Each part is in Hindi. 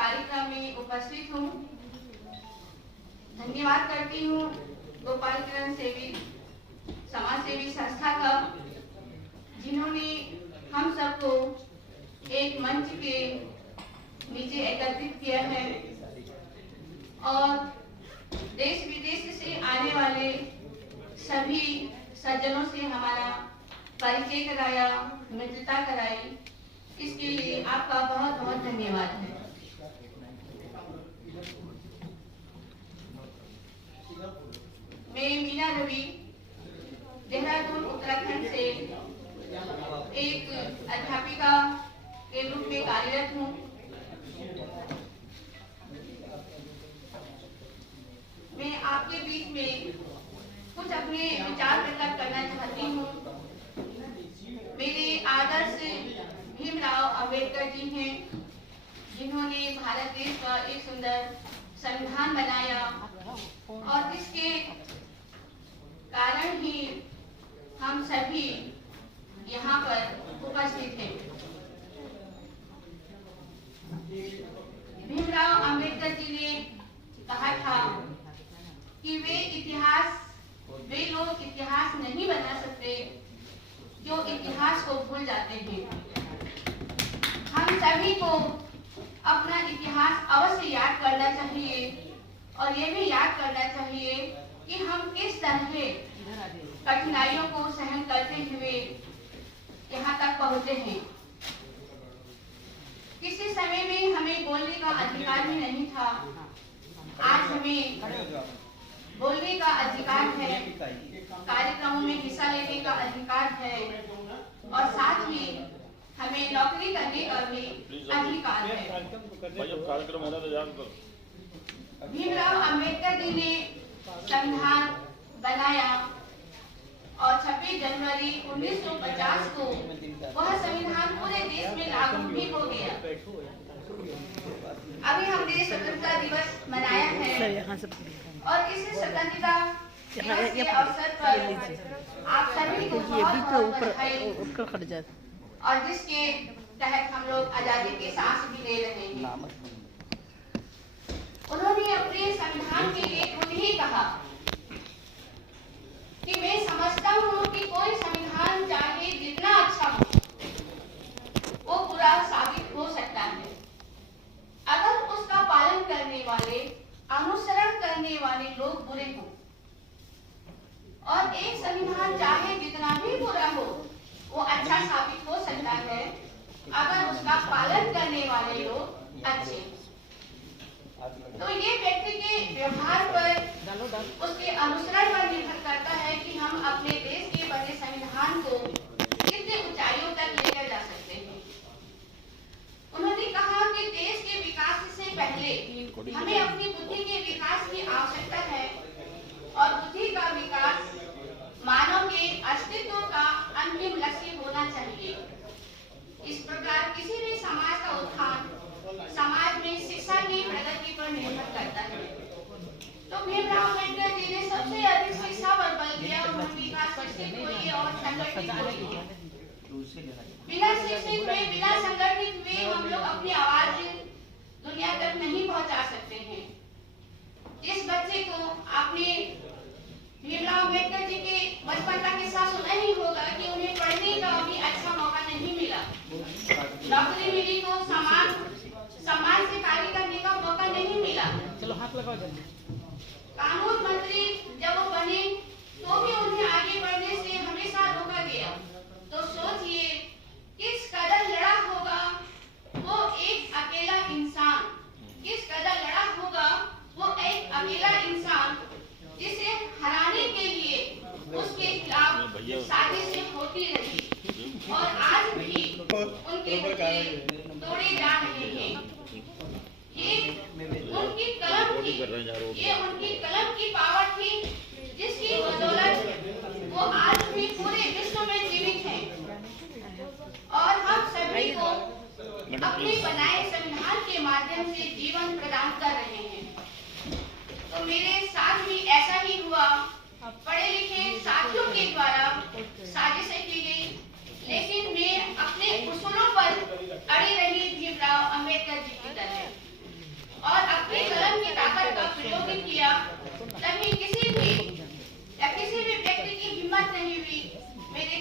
कार्यक्रम में उपस्थित हूँ। धन्यवाद करती हूँ गोपाल किरण सेवी समाज सेवी संस्था का, जिन्होंने हम सबको एक मंच के नीचे एकत्रित किया है और देश विदेश से आने वाले सभी सज्जनों से हमारा परिचय कराया, मित्रता कराई। इसके लिए आपका बहुत बहुत धन्यवाद है। मैं मीना रवि देहरादून उत्तराखंड से एक अध्यापिका के रूप में कार्यरत हूँ। मैं आपके बीच में कुछ अपने विचार प्रकट करना चाहती हूँ। मेरे आदर्श भीमराव अंबेडकर जी हैं, जिन्होंने भारत देश का एक सुंदर संविधान बनाया और इसके कारण ही हम सभी यहाँ पर उपस्थित हैं। भीमराव अंबेडकर जी ने कहा था कि वे लोग इतिहास नहीं बना सकते जो इतिहास को भूल जाते हैं। हम सभी को अपना इतिहास अवश्य याद करना चाहिए और ये भी याद करना चाहिए कि हम किस तरह कठिनाइयों को सहन करते हुए यहाँ तक पहुँचे हैं। किसी समय में हमें बोलने का अधिकार भी नहीं था, आज हमें बोलने का अधिकार है, कार्यक्रमों में हिस्सा लेने का अधिकार है और साथ ही हमें नौकरी करने का भी अधिकार है। भीमराव अंबेडकर जी ने संविधान बनाया और 26 जनवरी 1950 को वह संविधान पूरे देश में लागू भी हो गया। अभी हमने स्वतंत्रता दिवस मनाया है और इस स्वतंत्रता दिवस के अवसर पर आप सभी को बहुत बधाई और जिसके तहत हम लोग आजादी की सांस भी ले रहे हैं। उन्होंने अपने संविधान के लिए खुद ही कहा कि मैं समझता हूँ कि कोई संविधान चाहे जितना अच्छा हो वो बुरा साबित हो सकता है अगर उसका पालन करने वाले, अनुसरण करने वाले लोग बुरे हों। और एक संविधान चाहे जितना भी बुरा हो वो अच्छा साबित हो सकता है अगर उसका पालन करने वाले लोग अच्छे। तो ये व्यक्ति के व्यवहार पर, उसके अनुसरण पर निर्भर करता है कि हम अपने देश के बने संविधान को कितने ऊंचाइयों तक लेकर जा सकते हैं। उन्होंने कहा कि देश के विकास से पहले हमें अपनी बुद्धि के विकास की आवश्यकता है और बुद्धि का विकास मानव के अस्तित्व का अंतिम लक्ष्य होना चाहिए। इस प्रकार किसी भी समाज का उत्थान समाज में शिक्षा की प्रगति पर निर्भर करता है। तो भीमराव अम्बेडकर जी ने सबसे अधिक शिक्षा पर बल दिया। उन्होंने कहा शिक्षित होइए और संगठित होइए। बिना शिक्षित हुए, बिना संगठित हुए हम लोग अपनी आवाज दुनिया तक नहीं पहुंचा सकते हैं। जिस बच्चे को आपने भीमराव अम्बेडकर जी के बचपन का किस्सा सुना ही होगा कि उन्हें पढ़ने का भी अच्छा मौका नहीं मिला, नौकरी मिली तो सम्मान से कार्य करने का मौका नहीं मिला। चलो हाथ लगाओ जल्दी। कानून मंत्री जब वो बने तो भी उन्हें आगे बढ़ने से हमेशा रोका गया। तो सोचिए किस कदर लड़ा होगा वो एक अकेला इंसान, किस कदर लड़ा होगा वो एक अकेला इंसान जिसे हराने के लिए उसके खिलाफ साजिशें होती रही और आज भी उनके बच्चे तोड़े जा रहे हैं। ये उनकी कलम थी, ये उनकी कलम की पावर थी जिसकी बदौलत वो आज भी पूरे विश्व में जीवित हैं और हम सभी को अपने बनाए संविधान के माध्यम से जीवन प्रदान कर रहे हैं। तो मेरे साथ भी ऐसा ही हुआ। पढ़े लिखे साथियों के द्वारा साजिशें की गई, लेकिन मैं अपने उसूलों पर अड़ी रही भीमराव अम्बेडकर जी की तरह।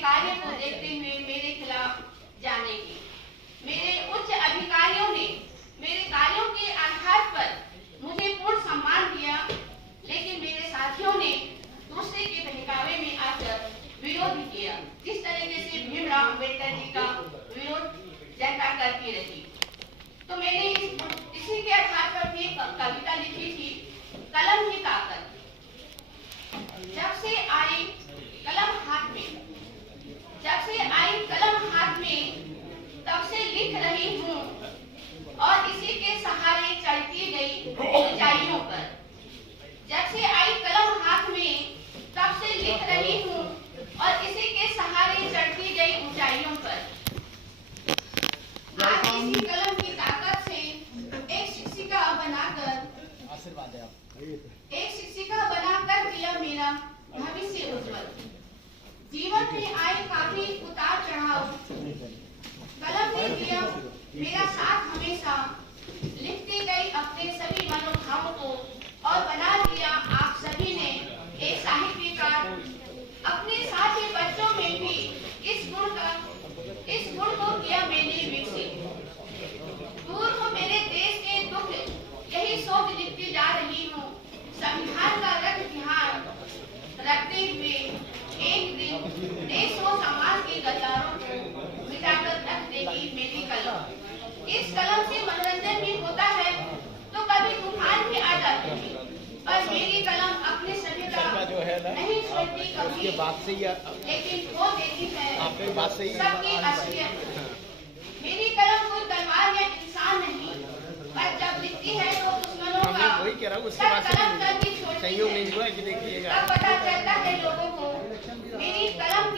कार्य को देखते हुए मेरे खिलाफ जाने की। मेरे उच्च अधिकारियों ने मेरे कार्यों के आधार पर मुझे पूर्ण सम्मान दिया, लेकिन मेरे साथियों ने दूसरे के बहकावे में आकर विरोध किया। जिस तरीके से भीमराव अम्बेडकर जी का विरोध जनता करती रही, तो मैंने इसी के आधार पर भी कविता लिखी थी, कलम की ताकत। जब से आई कलम हाथ में, जब से आई कलम हाथ में, तब से लिख रही हूँ और इसी के सहारे चढ़ती गई ऊंचाइयों पर। जब से आई कलम हाथ में, तब से लिख रही हूँ और इसी के सहारे चढ़ती गई ऊंचाइयों पर। आज इसी कलम की ताकत से एक शिक्षिका बनाकर, आशीर्वाद है आप। एक शिक्षिका बनाकर किया मेरा भविष्य उज्जवल। जीवन में आए काफी उतार चढ़ाव, कलम ने दिया मेरा साथ हमेशा, लिखती गई अपने सभी मनोभावों को और बना दिया आप सभी ने एक साहित्यकार। अपने साथ ही बच्चों में भी इस गुण को किया मैंने विकसित। दूर हो मेरे देश के दुख, यही सोच लिखती जा रही हूँ। संविधान का रख ध्यान रखते हुए एक दिन देश और समाज के गद्दारों को मिटाकर रख देगी मेरी कलम। इस कलम से मनोरंजन भी होता है तो कभी तूफान भी आ जाते हैं, पर मेरी कलम अपने सभ्यता नहीं छोड़ती कभी, लेकिन वो देती है सबकी असलियत। मेरी कलम कोई तलवार या इंसान नहीं, पर जब लिखती है तो दुश्मनों का कलम कर भी छोड़ती है। तब पता चलता है लोगों को मेरी कलम